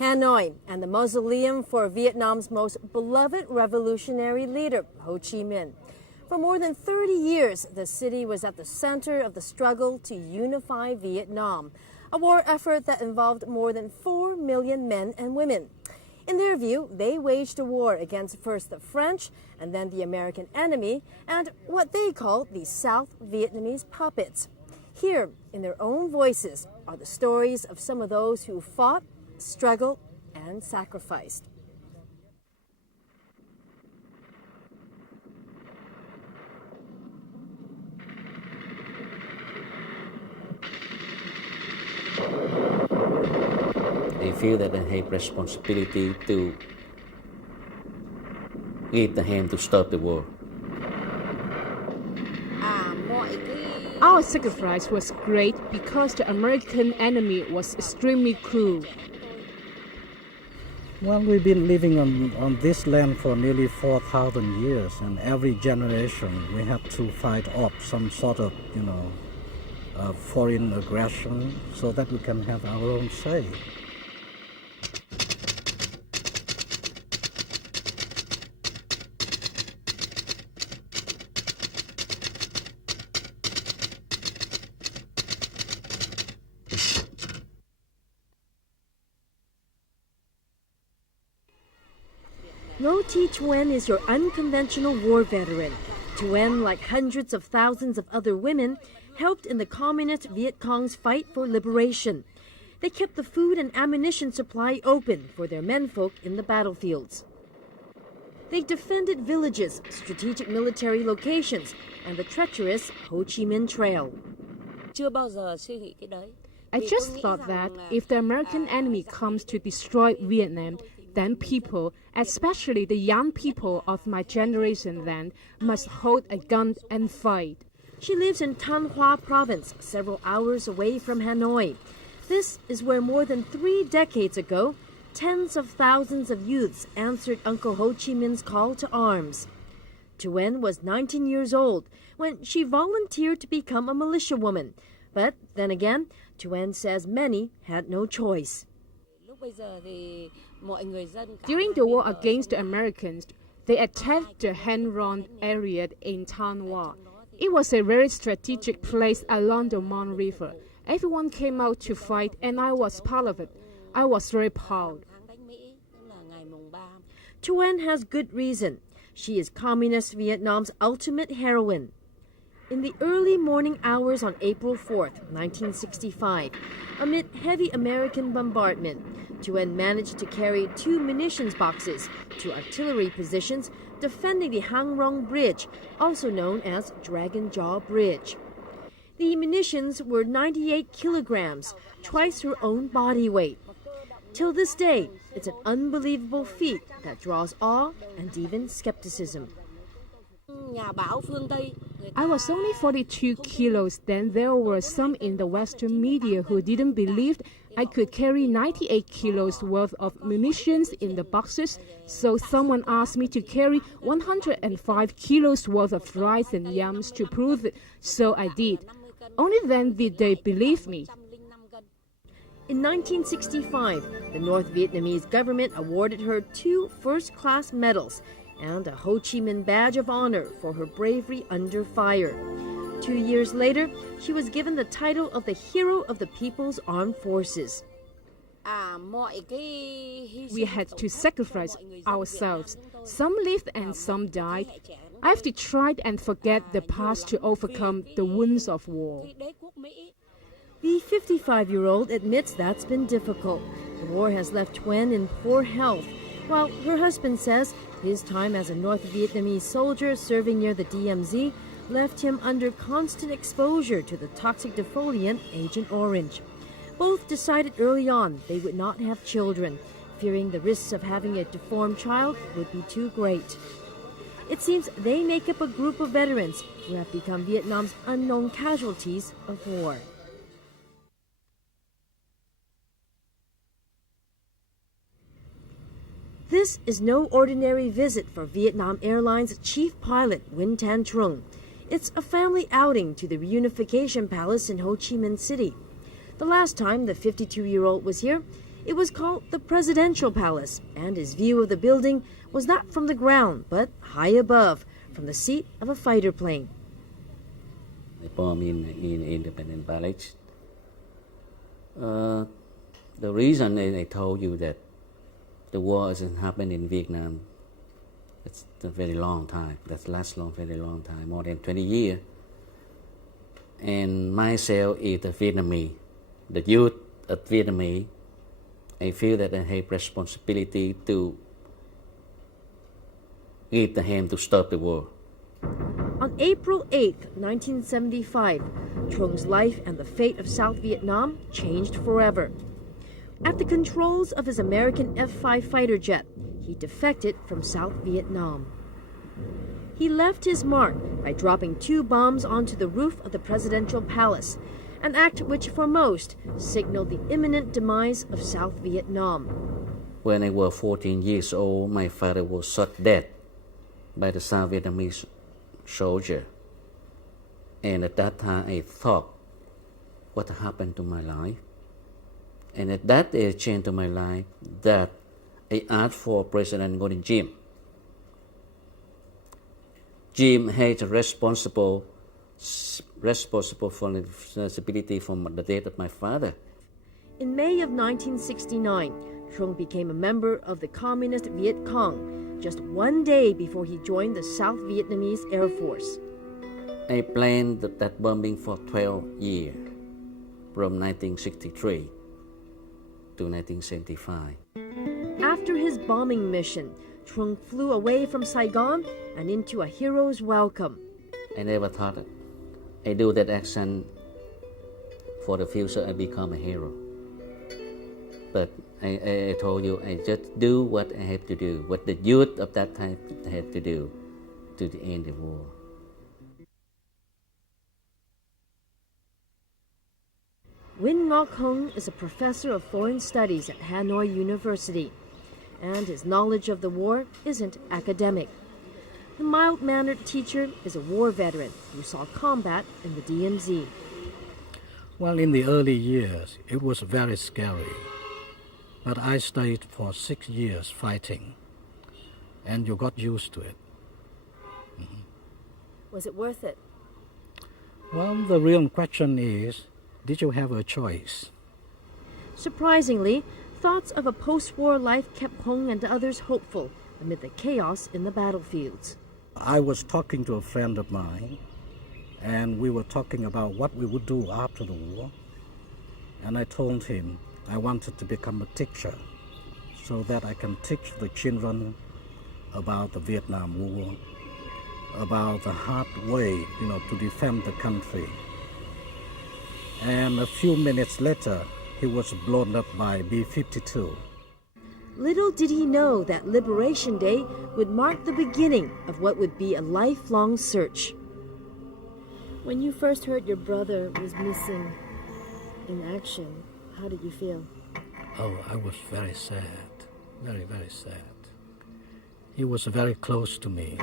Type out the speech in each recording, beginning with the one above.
Hanoi and the mausoleum for Vietnam's most beloved revolutionary leader, Ho Chi Minh. For more than 30 years, the city was at the center of the struggle to unify Vietnam, a war effort that involved more than 4 million men and women. In their view, they waged a war against first the French and then the American enemy and what they call the South Vietnamese puppets. Here, in their own voices, are the stories of some of those who fought, struggled, and sacrificed. They feel that they have responsibility to give the hand to stop the war. Our sacrifice was great because the American enemy was extremely cruel. Well, we've been living on this land for nearly 4,000 years, and every generation we have to fight off some sort of, foreign aggression so that we can have our own say. Ngo Thi Tuyen is your unconventional war veteran. Tuyen, like hundreds of thousands of other women, helped in the communist Viet Cong's fight for liberation. They kept the food and ammunition supply open for their menfolk in the battlefields. They defended villages, strategic military locations, and the treacherous Ho Chi Minh Trail. I just thought that if the American enemy comes to destroy Vietnam, then people, especially the young people of my generation then, must hold a gun and fight. She lives in Thanh Hoa province, several hours away from Hanoi. This is where more than 3 decades ago, tens of thousands of youths answered Uncle Ho Chi Minh's call to arms. Tuyen was 19 years old when she volunteered to become a militia woman. But then again, Tuyen says many had no choice. During the war against the Americans, they attacked the Han Ron area in Thanh Hoa. It was a very strategic place along the Mon River. Everyone came out to fight, and I was part of it. I was very proud. Tuyen has good reason. She is Communist Vietnam's ultimate heroine. In the early morning hours on April 4th, 1965, amid heavy American bombardment, Tuyen managed to carry 2 munitions boxes to artillery positions defending the Hang Rong Bridge, also known as Dragon Jaw Bridge. The munitions were 98 kilograms, twice her own body weight. Till this day, it's an unbelievable feat that draws awe and even skepticism. I was only 42 kilos. Then there were some in the Western media who didn't believe I could carry 98 kilos worth of munitions in the boxes, so someone asked me to carry 105 kilos worth of rice and yams to prove it, so I did. Only then did they believe me. In 1965, the North Vietnamese government awarded her 2 first-class medals and a Ho Chi Minh Badge of Honor for her bravery under fire. 2 years later, she was given the title of the Hero of the People's Armed Forces. We had to sacrifice ourselves. Some lived and some died. I have to try and forget the past to overcome the wounds of war. The 55-year-old admits that's been difficult. The war has left Tuyen in poor health, while her husband says his time as a North Vietnamese soldier serving near the DMZ left him under constant exposure to the toxic defoliant Agent Orange. Both decided early on they would not have children, fearing the risks of having a deformed child would be too great. It seems they make up a group of veterans who have become Vietnam's unknown casualties of war. This is no ordinary visit for Vietnam Airlines chief pilot Nguyen Tan Trung. It's a family outing to the Reunification Palace in Ho Chi Minh City. The last time the 52-year-old was here, It was called the Presidential Palace, and his view of the building was not from the ground, but high above, from the seat of a fighter plane. They bomb in Independence Palace. The reason I told you that the war hasn't happened in Vietnam, it's a very long time. That lasts very long time, more than 20 years. And myself is a Vietnamese, the youth of Vietnamese. I feel that I have responsibility to give the hand to stop the war. On April 8, 1975, Truong's life and the fate of South Vietnam changed forever. At the controls of his American F-5 fighter jet, he defected from South Vietnam. He left his mark by dropping 2 bombs onto the roof of the Presidential Palace, an act which for most signaled the imminent demise of South Vietnam. When I was 14 years old, my father was shot dead by the South Vietnamese soldier. And at that time I thought, what happened to my life? And at that age changed to my life that I asked for President Golden Jim. Jim had responsible for the responsibility for the death of my father. In May of 1969, Truong became a member of the Communist Viet Cong just 1 day before he joined the South Vietnamese Air Force. I planned that bombing for 12 years, from 1963 to 1975. After his bombing mission, Truong flew away from Saigon and into a hero's welcome. I never thought it. I do that action for the future I become a hero. But I told you, I just do what I have to do, what the youth of that time had to do to end the war. Win Ngoc Hung is a professor of foreign studies at Hanoi University, and his knowledge of the war isn't academic. The mild-mannered teacher is a war veteran who saw combat in the DMZ. Well, in the early years, it was very scary. But I stayed for 6 years fighting, and you got used to it. Was it worth it? Well, the real question is, did you have a choice? Surprisingly, thoughts of a post-war life kept Hung and others hopeful amid the chaos in the battlefields. I was talking to a friend of mine, and we were talking about what we would do after the war. And I told him I wanted to become a teacher so that I can teach the children about the Vietnam War, about the hard way, to defend the country. And a few minutes later, he was blown up by B-52. Little did he know that Liberation Day would mark the beginning of what would be a lifelong search. When you first heard your brother was missing in action, how did you feel? Oh, I was very sad, very, very sad. He was very close to me.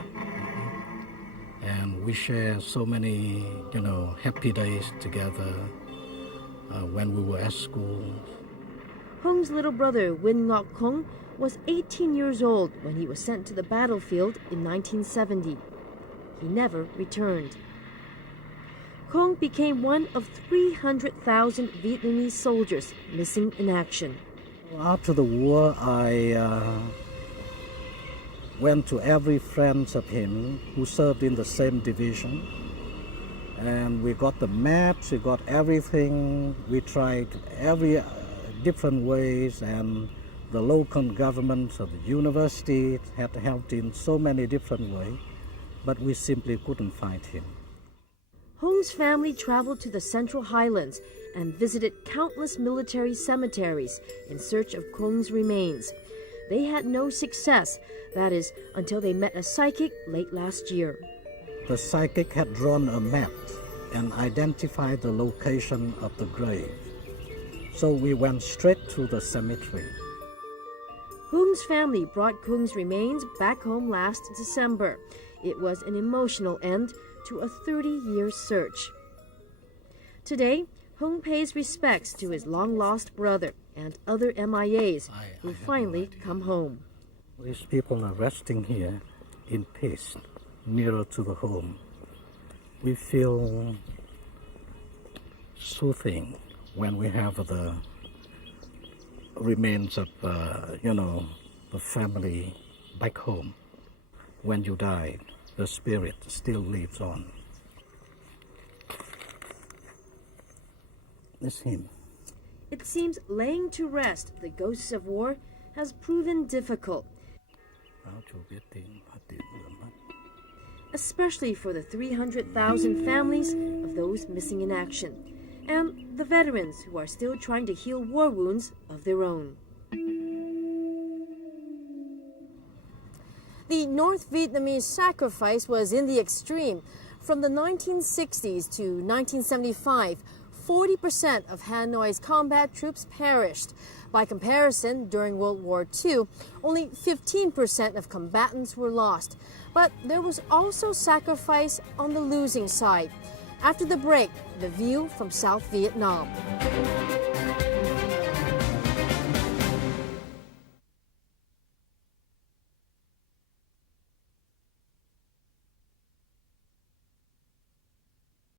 And we shared so many, happy days together when we were at school. Hung's little brother, Win Ngoc Hung, was 18 years old when he was sent to the battlefield in 1970. He never returned. Hung became one of 300,000 Vietnamese soldiers missing in action. After the war, I went to every friend of him who served in the same division. And we got the maps, we got everything. We tried every different ways, and the local governments of the university had helped in so many different ways, but we simply couldn't find him. Hung's family traveled to the Central Highlands and visited countless military cemeteries in search of Hung's remains. They had no success, that is, until they met a psychic late last year. The psychic had drawn a map and identified the location of the grave. So we went straight to the cemetery. Hung's family brought Hung's remains back home last December. It was an emotional end to a 30-year search. Today, Hung pays respects to his long-lost brother and other MIAs who finally come home. These people are resting here in peace, nearer to the home. We feel soothing when we have the remains of, the family back home. When you die, the spirit still lives on. It's him. It seems laying to rest the ghosts of war has proven difficult, especially for the 300,000 families of those missing in action, and the veterans who are still trying to heal war wounds of their own. The North Vietnamese sacrifice was in the extreme. From the 1960s to 1975, 40% of Hanoi's combat troops perished. By comparison, during World War II, only 15% of combatants were lost. But there was also sacrifice on the losing side. After the break, the view from South Vietnam.